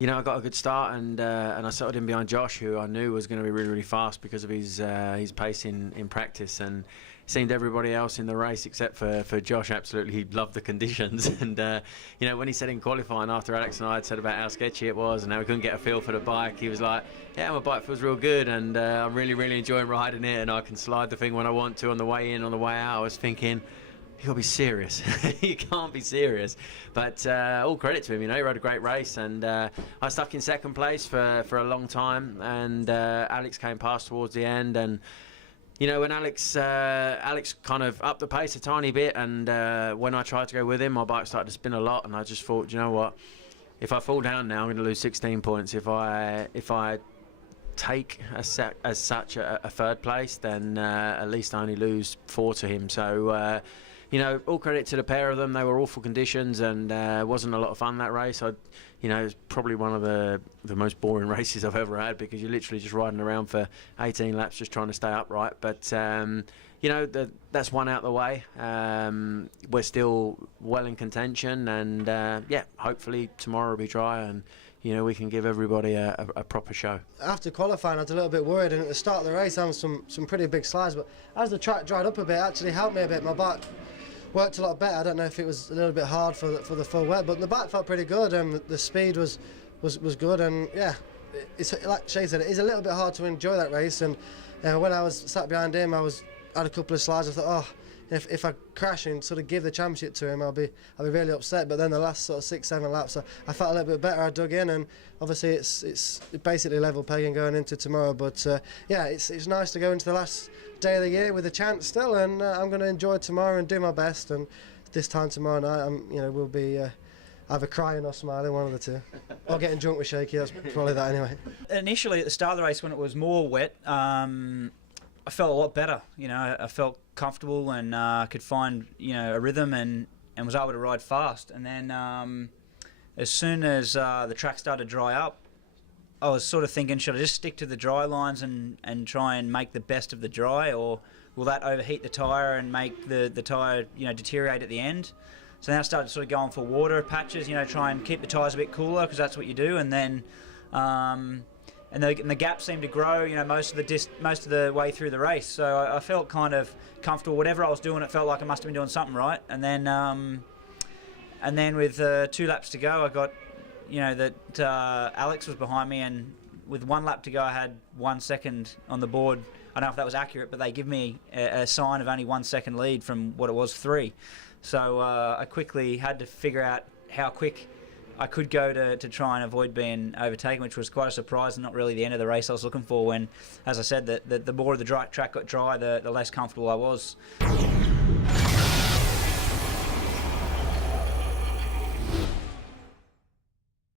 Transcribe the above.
You know, I got a good start, and I settled in behind Josh, who I knew was going to be really, really fast because of his pace in practice. And it seemed everybody else in the race, except for Josh, absolutely he loved the conditions. And you know, when he said in qualifying, after Alex and I had said about how sketchy it was and how we couldn't get a feel for the bike, he was like, "Yeah, my bike feels real good, and I'm really, really enjoying riding it, and I can slide the thing when I want to on the way in, on the way out." I was thinking, you gotta be serious. You can't be serious. But all credit to him, you know, he rode a great race, and I stuck in second place for a long time, and Alex came past towards the end, and you know, when Alex kind of upped the pace a tiny bit, and when I tried to go with him, my bike started to spin a lot, and I just thought, you know what, if I fall down now, I'm gonna lose 16 points. If I take as such a third place, then at least I only lose 4 to him. So you know, all credit to the pair of them. They were awful conditions, and wasn't a lot of fun that race. You know, it's probably one of the most boring races I've ever had, because you're literally just riding around for 18 laps just trying to stay upright. But you know, that's one out the way. We're still well in contention, and yeah, hopefully tomorrow will be dry, and you know, we can give everybody a proper show. After qualifying, I was a little bit worried, and at the start of the race I had some pretty big slides, but as the track dried up a bit, it actually helped me a bit. My bike worked a lot better. I don't know if it was a little bit hard for the full wet, but the bike felt pretty good, and the speed was good, and yeah, it's like Shay said, it is a little bit hard to enjoy that race. And when I was sat behind him, I had a couple of slides. I thought, oh, if I crash and sort of give the championship to him, I'll be really upset. But then the last sort of 6-7 laps, I felt a little bit better. I dug in, and obviously it's basically level pegging going into tomorrow. But yeah, it's nice to go into the last day of the year with a chance still, and I'm going to enjoy tomorrow and do my best. And this time tomorrow night, we'll be either crying or smiling, one of the two, or getting drunk with Shaky. That's probably that anyway. Initially, at the start of the race, when it was more wet, I felt a lot better. You know, I felt comfortable, and could find a rhythm, and was able to ride fast. And then as soon as the track started to dry up, I was sort of thinking, should I just stick to the dry lines and try and make the best of the dry, or will that overheat the tyre and make the tyre deteriorate at the end? So then I started sort of going for water patches, try and keep the tyres a bit cooler, because that's what you do. And then and the gap seemed to grow, most of the way through the race. So I felt kind of comfortable. Whatever I was doing, it felt like I must have been doing something right. And then with 2 laps to go, I got that Alex was behind me, and with 1 lap to go, I had 1 second on the board. I don't know if that was accurate, but they give me a sign of only 1 second lead from what it was 3. So I quickly had to figure out how quick I could go to try and avoid being overtaken, which was quite a surprise and not really the end of the race I was looking for. When, as I said, the more of the track got dry, the less comfortable I was.